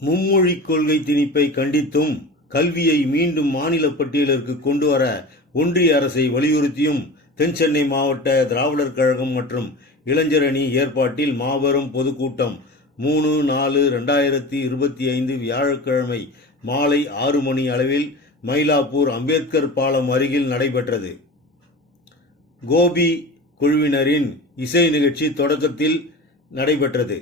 மும்மொழி கொள்கை திணிப்பை கண்டித்தும் கல்வியை மீண்டும் மாநில பட்டியலிற்கு கொண்டு வர ஒன்றிய அரசை வலியுறுத்தியும் தென்சென்னை மாவட்ட திராவிடர் கழகம் மற்றும் இளைஞரணி ஏற்பாட்டில் மாபெரும் பொதுக்கூட்டம் மூணு நாலு ரெண்டாயிரத்தி இருபத்தி ஐந்து வியாழக்கிழமை மாலை ஆறு மணி அளவில் மயிலாப்பூர் அம்பேத்கர் பாலம் அருகில் நடைபெற்றது. கோபி குழுவினரின் இசை நிகழ்ச்சி தொடக்கத்தில் நடைபெற்றது.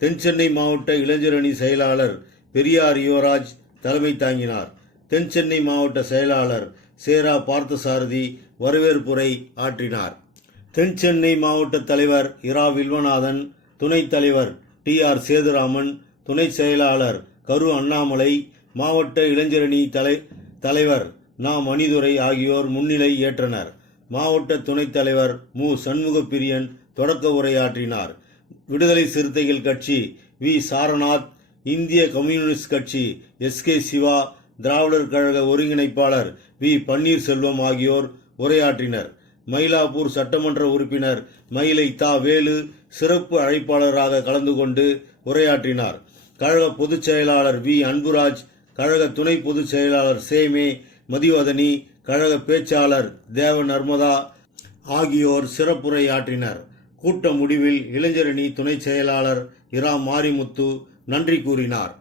தென்சென்னை மாவட்ட இளைஞரணி செயலாளர் பெரியார் யுவராஜ் தலைமை தாங்கினார். தென்சென்னை மாவட்ட செயலாளர் சேரா பார்த்தசாரதி வரவேற்புரை ஆற்றினார். தென்சென்னை மாவட்ட தலைவர் இரா வில்வநாதன் துணைத் தலைவர் டி ஆர் சேதுராமன் துணை செயலாளர் கரு அண்ணாமலை மாவட்ட இளைஞரணி தலை தலைவர் நா மணிதுரை ஆகியோர் முன்னிலை ஏற்றனர். மாவட்ட துணைத் தலைவர் மு சண்முகப்பிரியன் தொடக்க உரையாற்றினார். விடுதலை சிறுத்தைகள் கட்சி வி. சாரநாத் இந்திய கம்யூனிஸ்ட் கட்சி எஸ். கே. சிவா திராவிடர் கழக ஒருங்கிணைப்பாளர் வி. பன்னீர்செல்வம் ஆகியோர் உரையாற்றினர். மயிலாப்பூர் சட்டமன்ற உறுப்பினர் மயிலை தா வேலு சிறப்பு அழைப்பாளராக கலந்து கொண்டு உரையாற்றினார். கழக பொதுச் செயலாளர் வி. அன்புராஜ் கழக துணை பொதுச் செயலாளர் சேமே மதிவதனி கழக பேச்சாளர் தேவ நர்மதா ஆகியோர் சிறப்புரையாற்றினர். கூட்ட முடிவில் இளைஞரணி துணை செயலாளர் இரா மாரிமுத்து நன்றி கூறினார்.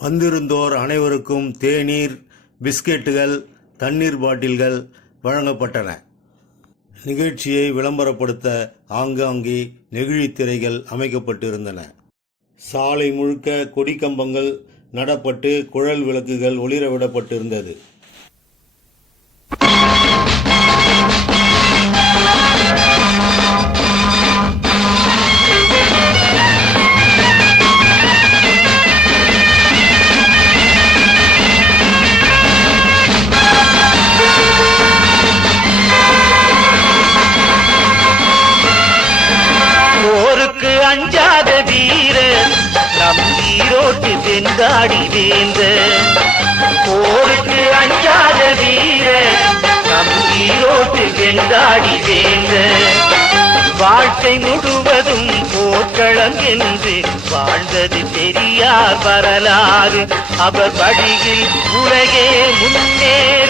வந்திருந்தோர் அனைவருக்கும் தேநீர் பிஸ்கெட்டுகள் தண்ணீர் பாட்டில்கள் வழங்கப்பட்டன. நிகழ்ச்சியை விளம்பரப்படுத்த ஆங்காங்கே நெகிழித் திரைகள் அமைக்கப்பட்டிருந்தன. சாலை முழுக்க கொடிக்கம்பங்கள் நடப்பட்டு குழல் விளக்குகள் ஒளிரவிடப்பட்டிருந்தது. அஞ்சாத வீரர் நம் ஈரோட்டு தென்காடி வேந்த போருக்கு அஞ்சாத வீரர் நம் ஈரோட்டு தென்காடி வேந்த வாழ்க்கை முழுவதும் போர்க்களம் என்று வாழ்ந்தது பெரியார் வரலாறு. அவர் வழியில் உலகே முன்னேறு.